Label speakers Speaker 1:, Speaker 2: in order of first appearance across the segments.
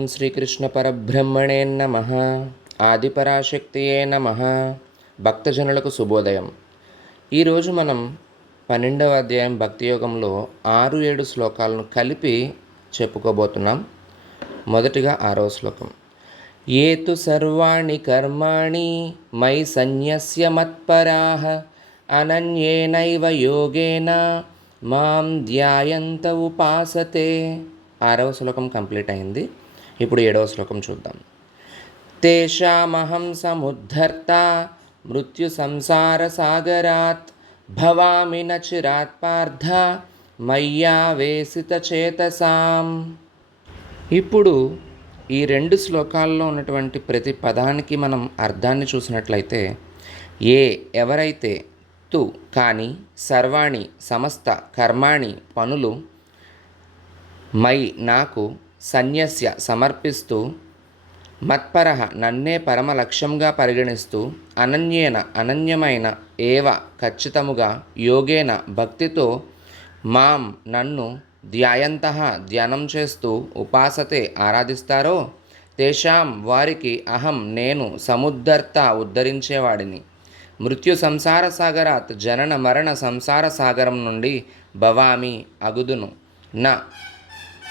Speaker 1: ఓం శ్రీకృష్ణ పరబ్రహ్మణే నమ. ఆదిపరాశక్తియే నమ. భక్తజనులకు శుభోదయం. ఈరోజు మనం పన్నెండవ అధ్యాయం భక్తి యోగంలో ఆరు ఏడు శ్లోకాలను కలిపి చెప్పుకోబోతున్నాం. మొదటిగా ఆరవ శ్లోకం. ఏతు సర్వాణి కర్మాణి మై సన్యస్య మత్పరాహ అనన్యేనైవ యోగేన మాం ధ్యాయంత ఉపాసతే. ఆరవ శ్లోకం కంప్లీట్ అయింది. ఇప్పుడు ఏడవ శ్లోకం చూద్దాం. తేషామహం సముద్ధర్త మృత్యు సంసార సాగరాత్ భవామి నచిరాత్ పార్థ మయ్యా వేసిత చేతసాం. ఇప్పుడు ఈ రెండు శ్లోకాల్లో ఉన్నటువంటి ప్రతి పదానికి మనం అర్థాన్ని చూసినట్లయితే ఏ ఎవరైతే తు కానీ సర్వాణి సమస్త కర్మాణి పనులు మై నాకు సన్యస్య సమర్పిస్తూ మత్పర నన్నే పరమ లక్ష్యంగా పరిగణిస్తూ అనన్యేన అనన్యమైన ఏవ ఖచ్చితముగా యోగేన భక్తితో మాం నన్ను ధ్యాయంత ధ్యానం చేస్తూ ఉపాసతే ఆరాధిస్తారో తేషాం వారికి అహం నేను సముద్ధర్త ఉద్ధరించేవాడిని. మృత్యు సంసార సాగరాత్ జనన మరణ సంసార సాగరం నుండి భవామి అగుదును. నా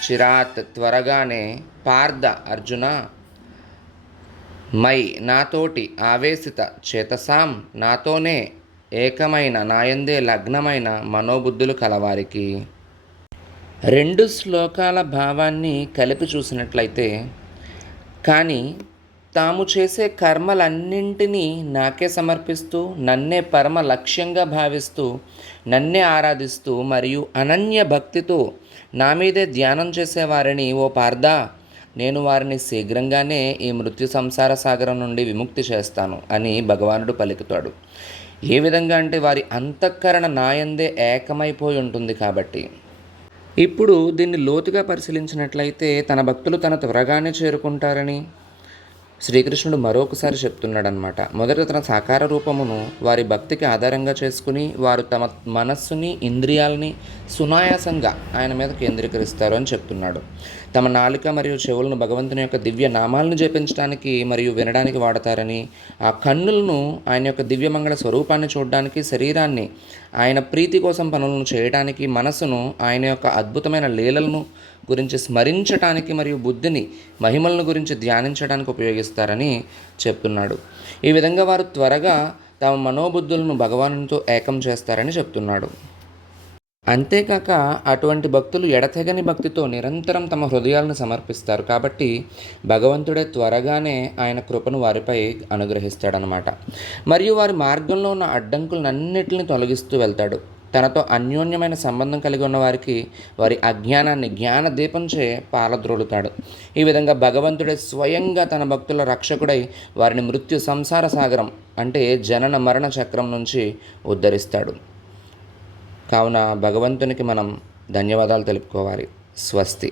Speaker 1: చిరాత్ త్వరగానే పార్థ అర్జున మై నాతోటి ఆవేశిత చేతసాం నాతోనే ఏకమైన నాయందే లగ్నమైన మనోబుద్ధులు కలవారికి. రెండు శ్లోకాల భావాన్ని కలిపి చూసినట్లయితే కానీ తాము చేసే కర్మలన్నింటినీ నాకే సమర్పిస్తూ నన్నే పరమ లక్ష్యంగా భావిస్తూ నన్నే ఆరాధిస్తూ మరియు అనన్య భక్తితో నా మీదే ధ్యానం చేసేవారిని ఓ పార్థ నేను వారిని శీఘ్రంగానే ఈ మృత్యు సంసార సాగరం నుండి విముక్తి చేస్తాను అని భగవానుడు పలుకుతాడు. ఏ విధంగా అంటే వారి అంతఃకరణ నాయందే ఏకమైపోయి ఉంటుంది కాబట్టి. ఇప్పుడు దీన్ని లోతుగా పరిశీలించినట్లయితే తన భక్తులు తన త్వరగానే చేరుకుంటారని? శ్రీకృష్ణుడు మరొకసారి చెప్తున్నాడనమాట మొదట తన సాకార రూపమును వారి భక్తికి ఆధారంగా చేసుకుని వారు తమ మనస్సుని ఇంద్రియాలని సునాయాసంగా ఆయన మీద కేంద్రీకరిస్తారు అని చెప్తున్నాడు. తమ నాలిక మరియు చెవులను భగవంతుని యొక్క దివ్య నామాలను జపించడానికి మరియు వినడానికి వాడతారని ఆ కన్నులను ఆయన యొక్క దివ్యమంగళ స్వరూపాన్ని చూడడానికి శరీరాన్ని ఆయన ప్రీతి కోసం పనులను చేయడానికి మనసును ఆయన యొక్క అద్భుతమైన లీలలను గురించి స్మరించటానికి మరియు బుద్ధిని మహిమలను గురించి ధ్యానించడానికి ఉపయోగిస్తారని చెప్తున్నాడు. ఈ విధంగా వారు త్వరగా తమ మనోబుద్ధులను భగవానుతో ఏకం చేస్తారని చెప్తున్నాడు. అంతేకాక అటువంటి భక్తులు ఎడతెగని భక్తితో నిరంతరం తమ హృదయాలను సమర్పిస్తారు కాబట్టి భగవంతుడే త్వరగానే ఆయన కృపను వారిపై అనుగ్రహిస్తాడనమాట. మరియు వారి మార్గంలో ఉన్న అడ్డంకులన్నింటిని తొలగిస్తూ వెళ్తాడు. తనతో అన్యోన్యమైన సంబంధం కలిగి ఉన్న వారికి వారి అజ్ఞానాన్ని జ్ఞాన దీపంచే పాలద్రోలుతాడు. ఈ విధంగా భగవంతుడే స్వయంగా తన భక్తుల రక్షకుడై వారిని మృత్యు సంసార సాగరం అంటే జనన మరణ చక్రం నుంచి ఉద్ధరిస్తాడు. కావున భగవంతునికి మనం ధన్యవాదాలు తెలుపుకోవాలి. స్వస్తి.